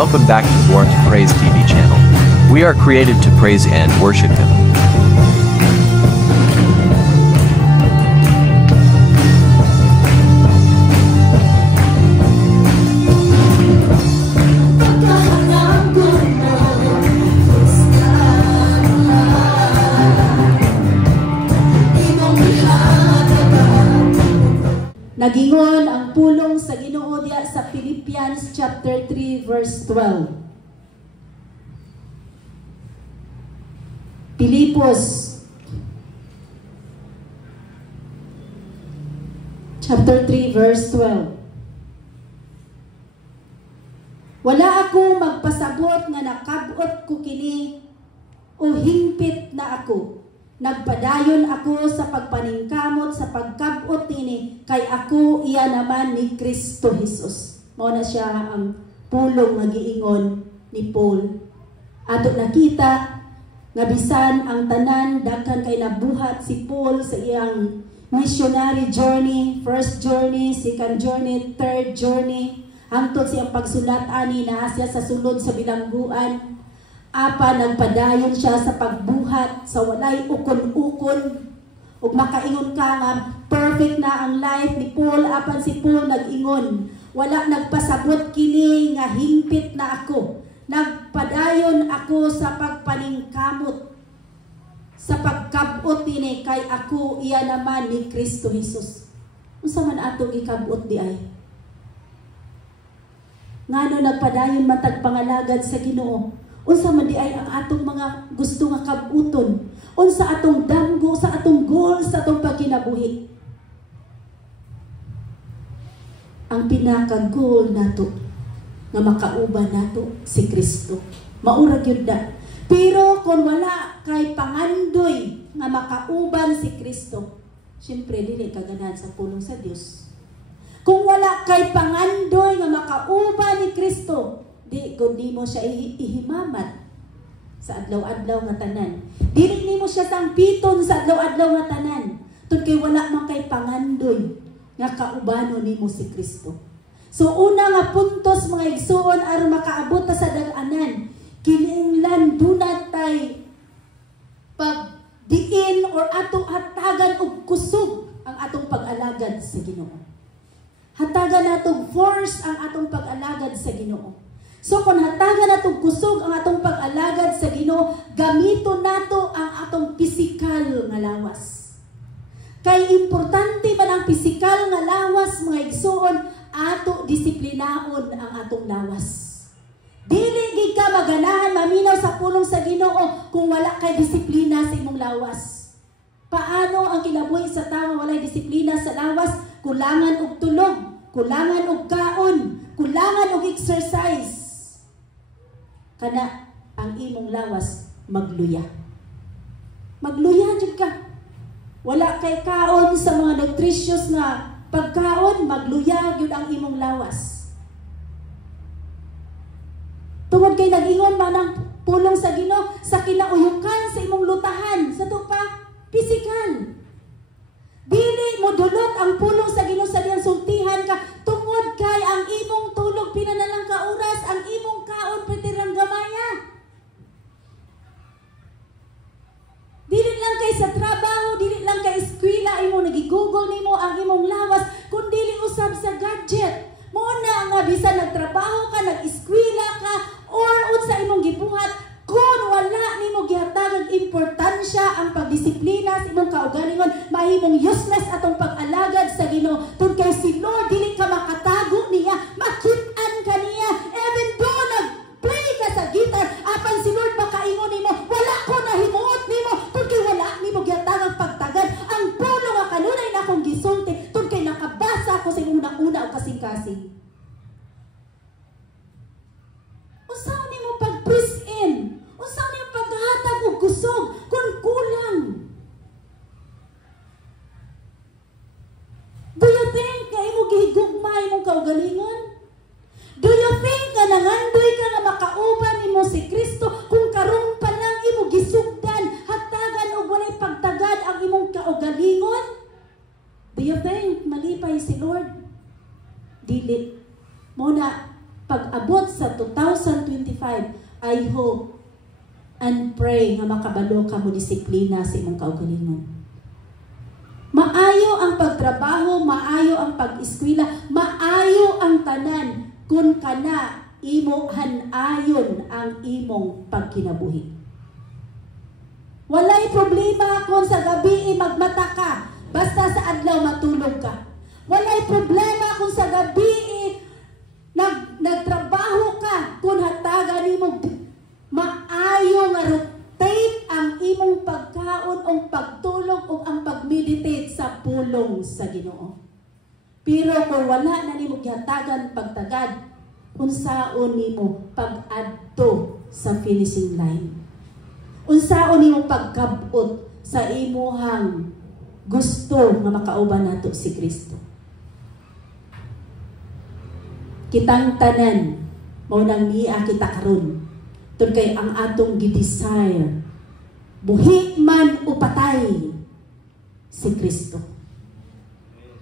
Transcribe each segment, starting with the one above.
Welcome back to Born to Praise TV channel. We are created to praise and worship Him. Nagingon ang pulong sa Ginoo diya sa Philippians chapter 3 verse 12. Pilipos chapter 3 verse 12. Wala ako magpasabot nga nakabot ko kini o hingpit na ako. Nagpadayon ako sa pagpaningkamot sa pagkabot ini kay ako iya naman ni Kristo Jesus. Mao na siya ang pulong magiingon ni Paul. Ato nakita nga bisan ang tanan daghan kay nabuhat si Paul sa iyang missionary journey, first journey, second journey, third journey, hangtod siyang pagsulat ani na siya sa sulod sa bilangguan. Apa nagpadayon siya sa pagbuhat sa walay ukon-ukon ug makaingon ka nga perfect na ang life ni Paul. Apan si Paul nag-ingon, wala nagpasabot kini nga hingpit na ako. Nagpadayon ako sa pagpaningkamot sa pagkabot ini kay ako iya naman ni Kristo Jesus. Unsa man atong ikabot di ay? Ngano nagpadayon matag pangalagad sa Ginoo? Unsa man di ay ang atong mga gusto nga kabuton? Unsa atong damgo sa atong goal sa atong pagkinabuhi? Ang pinaka-goal nato nga makauban nato si Kristo. Maura gyud na. Pero kung wala kay pangandoy nga makauban si Kristo, syempre dili kaganahan sa pulong sa Dios. Kung wala kay pangandoy nga makauban ni Kristo, di kundi mo siya ihimamat sa adlaw-adlaw nga tanan. Dili nimo siya tangpiton sa adlaw-adlaw nga tanan. Tun kay wala man kay pangandoy nga kaubanon nimo si Kristo. So una nga puntos mga igsuon aron makaabot ta sa dag-anan, kinahanglan dunay pagdiin or atong hatagan og kusog ang atong pag-alagad sa Ginoo. Hatagan natong force ang atong pag-alagad sa Ginoo. So kung hatagan natong kusog ang atong pag-alagad sa Ginoo, gamiton nato ang atong pisikal nga lawas. Kay importante man ang pisikal nga lawas mga igsuon, ato disiplinaon ang atong lawas. Dili gid ka maganahan maminaw sa pulong sa Ginoo kung wala kay disiplina sa imong lawas. Paano ang kinabuhi sa tawo walay disiplina sa lawas? Kulangan og tulog, kulangan og kaon, kulangan og exercise. Kana ang imong lawas magluya. Magluya jud ka. Wala kay kaon sa mga nutritious nga pagkaon, magluya gyud ang imong lawas. Tungod kay nag-ingon man ang pulong sa Ginoo sa kinauyukan sa imong lutahan, sa to pa pisikal. Dili mo dulot ang pulong sa Ginoo sa diyang sultihan ka tungod kay ang imong tulog pinanalang ka oras, ang imong kaon petirang gamaya. Dili lang kay sa trabaho, dili lang kay eskwela imo nagigugol nimo ang imong lawas, kun dili usab sa gadget. Mo na nga bisan nagtrabaho ka, nag-eskwela ka, or unsa imong gibuhat, kung wala nimo gihatag importansya ang pagdisiplina sa imong kaugalingon, mahimong useless atong pag-alagad sa Ginoo. Tungod kay si Lord dili ka makatago niya, makit-an ka niya. Even though nag-play ka sa gitar, apan si Lord makaingon nimo, wala ko nahimuot nimo, tungod kay wala nimo gihatag ang pagtagad. Ang pulo nga kanunay na akong gisulti, tungod kay nakabasa ko sa imong una o kasing-kasing. Usaw nimo pag-press in, usaw nimo paghatag og kusog kung kulang. Do you think pag-abot sa 2025, I hope and pray nga makabalo ka mo disiplina sa imong kaugalingon. Maayo ang pagtrabaho, maayo ang pag-eskwela, maayo ang tanan kung kana imohan ayon ang imong pagkinabuhi. Walay problema kung sa gabi magmata ka, basta sa adlaw matulog ka. Walay problema kung sa gabi nagtrabaho ka, kung hatagan nimo maayo nga rotate ang imong pagkaon o pagtulog o ang pag-meditate sa pulong sa Ginoo. Pero kung wala na nimo gihatagan pagtagad, unsaon nimo pag-adto sa finishing line? Unsaon nimo pagkabot sa imuhang gusto nga makauban nato si Kristo? Kitang tanan mao nang niya kita karon. Tun kay ang atong gi-desire buhi man o patay si Kristo.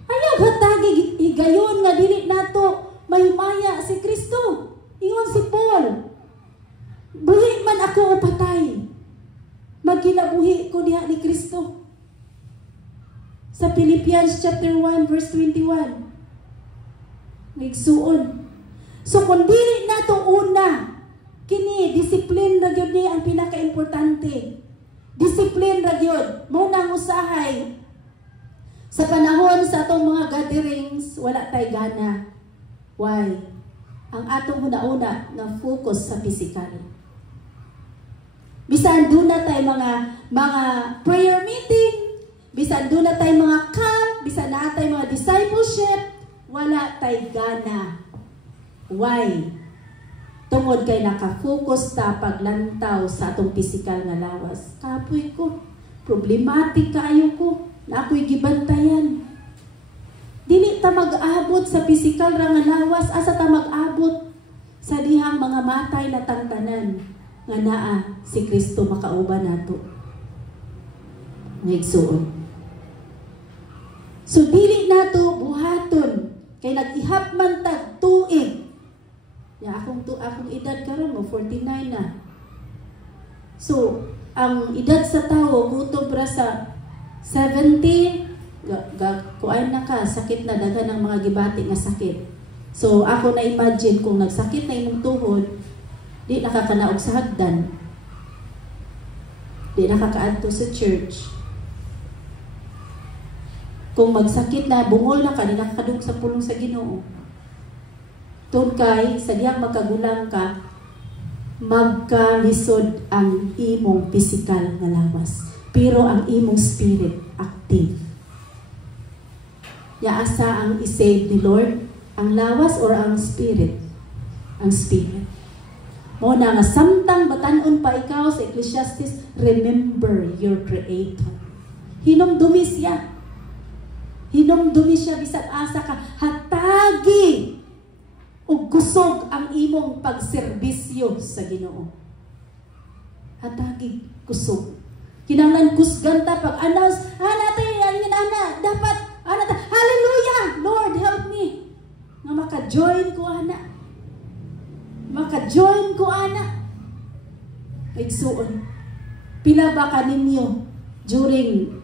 Ayaw hatagi higayon nga dili nato mahimaya si Kristo. Ingon si Paul, buhi man ako o patay, magkinabuhi ko diha ni Kristo. Sa Philippians chapter 1 verse 21. Nigsuon. So kung dili nato una, kini discipline ra gyud ni ang pinaka-importante. Discipline ra gyud mo nang usahay. Sa panahon sa atong mga gatherings, wala tay gana. Why? Ang atong una-una nga focus sa physical. Bisan doon na tay mga prayer meeting, bisan doon na tay mga camp, bisan na tay mga discipleship, wala tay gana. Why? Tungod kay nakafocus ta paglantaw sa atong physical nga lawas. Kapoy ko, problematic kaayo ko, na ako'y gibantayan. Dili ta mag-abot sa physical ra nga lawas, asa ta mag-abot sa dihang mga matay na tangtanan nga naa si Kristo makauban nato. Ngigsuon. So dili nato buhaton kay nag-ihap man tag tuig. Ya akong edad karon mo 49 na. So ang edad sa tawo gutob ra sa 70 kuan na ka, sakit na daga ng mga gibati nga sakit. So ako na imagine kung nagsakit na imong tuhod, di nakakanaog sa hagdan. Di nakakaadto sa church. Kung magsakit na, bungol na ka, di nakakadug sa pulong sa Ginoo. Tun kay sa diyang magkagulang ka, magkalisod ang imong physical nga lawas. Pero ang imong spirit active. Yaasa ang isave ni Lord? Ang lawas or ang spirit? Ang spirit. Mo na nga samtang batanon pa ikaw sa Ecclesiastes, remember your Creator. Hinumdumi siya. Hinumdumi siya bisag asa ka. Hatagi ug kusog ang imong pagserbisyo sa Ginoo. Hatagi kusog. Kinahanglan kusgan ta pag announce, natay ana dapat hallelujah, Lord help me. Nga maka-join ko ana. Maka-join ko ana. Igsuon. Pila ba ka ninyo during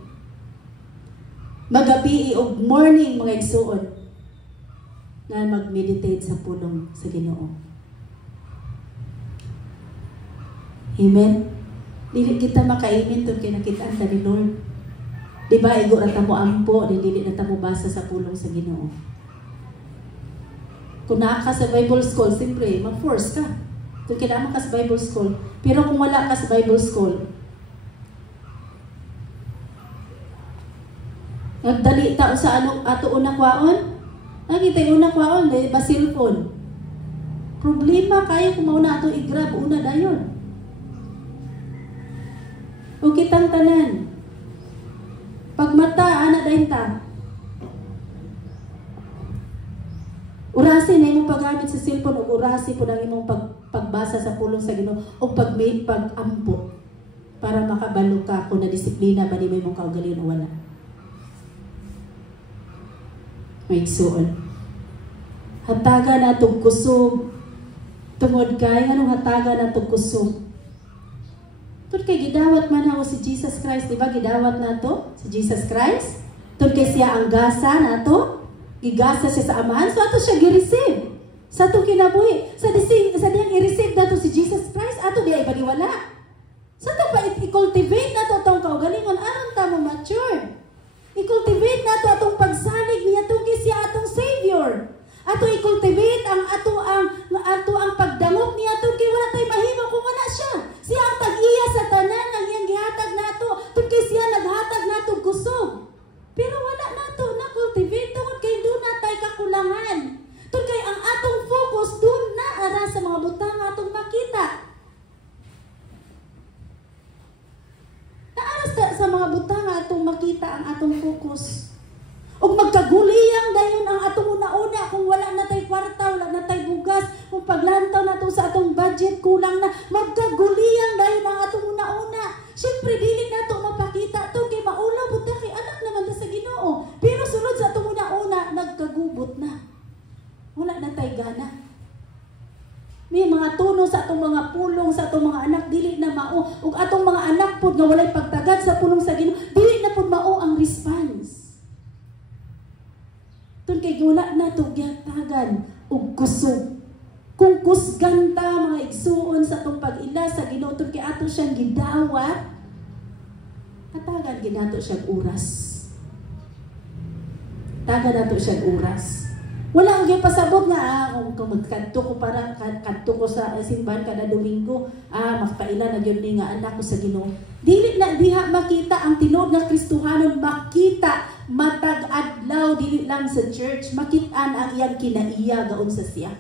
magabi o morning mga igsuon na mag-meditate sa pulong sa Ginoo? Amen. Dili kita makaimin to kay nakitaan ta ni Lord. Di ba igo ra ta mo ampo, dili na ta mo basa sa pulong sa Ginoo. Kung naa ka sa Bible school, siyempre, mag-force ka. Kung kailangan ka sa Bible school. Pero kung wala ka sa Bible school, nagdali ta sa ato unang kwaon, nakita yung unang kwaon, dahil ba cellphone. Problema kayo kung mauna ato i-grab, una dayon. O kitang tanan. Pagmata, anak dahin ta. Urasi na imong paggamit sa cellphone o urasi po na imong pagbasa sa pulong sa Ginoo o pag-ampo para makabalo ka kung na-disiplina ba ni mo imong kaugalingon o wala. May igsuon. Hataga na itong kusog Tungod kay anong hatagan na kusog. Tun kay gidawat man ako si Jesus Christ, di ba? Gidawat na to si Jesus Christ. Tun kay siya ang gasa na to. Gigasa siya sa amahan. So ato siya gi-receive. Sa to kinabuhi. Sa diyang i-receive na to si Jesus Christ, ato di ay baliwala. Sa to pa i-cultivate na to itong kaugalingon. Aron ta mo mature. I-cultivate na to atong pagsalig niya to kay siya atong Savior. Ato i-cultivate ang pagdangop niya to kay wala tay mahimo kung wala siya. Siya ang tag-iya sa tanan ang iyang gihatag nato. Tun kay siya naghatag nato kusog. Pero wala nato na cultivate tungod kay doon na tay kakulangan. Tun kay ang atong focus doon na ara sa mga butang atong makita. Naaras sa mga butang atong makita ang atong focus. O magkaguliyang dayon ang atong una-una kung wala na tay kwarta, wala na tay bugas, kung paglantaw na to sa atong budget, kulang na, magkaguliyang dayon ang atong una-una. Siyempre, dili na to mapakita to kay maulaw, buta kay anak naman ta sa Ginoo. Pero sunod sa atong una-una, nagkagubot na. Wala na tay gana. May mga tuno sa atong mga pulong, sa atong mga anak, dili na mao. Ug atong mga anak pod nga walay pagtagad sa pulong sa Ginoo, dili na pod mao ang response. Tun kay wala na to gyatagan og kusog. Kung kusgan ta mga igsuon sa atong pag-ila sa Ginoo tun kay ato siyang gidawat, hatagan ginato siyang oras. Taga nato siyang oras. Wala ang pasabot nga kung magkadto ko para kadto ko sa simbahan kada Domingo, magpaila na gyud ni nga anak ko sa Ginoo. Dili na diha makita ang tinuod nga Kristohanon, makita matag adlaw dili lang sa church, makit-an ang iyang kinaiya gaon sa siya.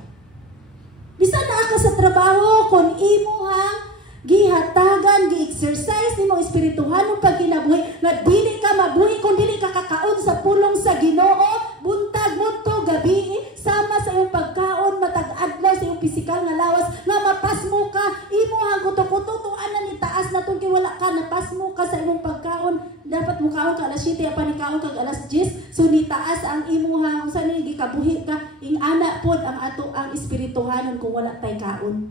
Bisan naa ka sa trabaho kun imuhang gihatagan, gi-exercise nimo espirituhanong pagkinabuhi nga dili ka mabuhi kung dili ka kakaon sa pulong sa Ginoo, buntag mo to gabi sama sa iyong pagkaon matag adlaw sa iyong pisikal nga lawas nga mapasmo ka, imuhang kuto-kuto tuanan ni taas na tong wala ka napasmo ka sa imong pagkaon. Dapat mo kaon ka alas 7 pa ni kaon kag alas 10, so ni taas ang imuhang usa ni gikabuhi ka ing ana pod ang ato ang espirituhanon kung wala tay kaon.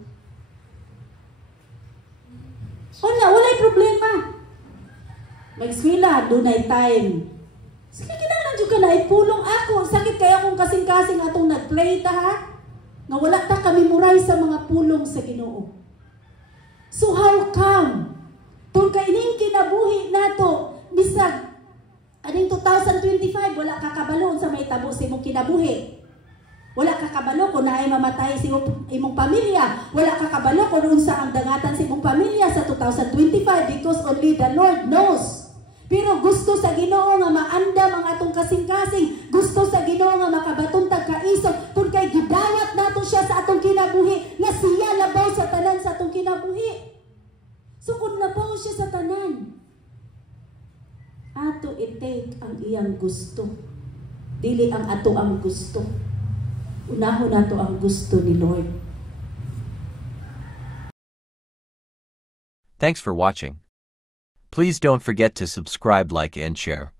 Walay problema. Mag-eskwela, dunay time. Sige, kinahanglan jud ka na ipulong ako. Sakit kaya kung kasing-kasing atong nag-play ta ha. Nga wala ta ka-memorize sa mga pulong sa Ginoo. So how come? Tung kaining kinabuhi nato, bisag aning 2025 wala ka kabalo sa may tabo sa imong kinabuhi. Wala ka kabalo kung naay mamatay sa imong pamilya. Wala ka kabalo kung unsa ang dangatan sa imong pamilya sa 2025 because only the Lord knows. Pero gusto sa Ginoo nga maandam ang atong kasing-kasing. Gusto sa Ginoo nga makabaton tag kaisog kung kay gidawat nato siya sa atong kinabuhi nga siya labaw sa tanan sa atong kinabuhi. So kung labaw siya sa tanan, ato i-take ang iyang gusto. Dili ang ato ang gusto. Unahon nato ang gusto ni Lord. Thanks for watching. Please don't forget to subscribe, like, and share.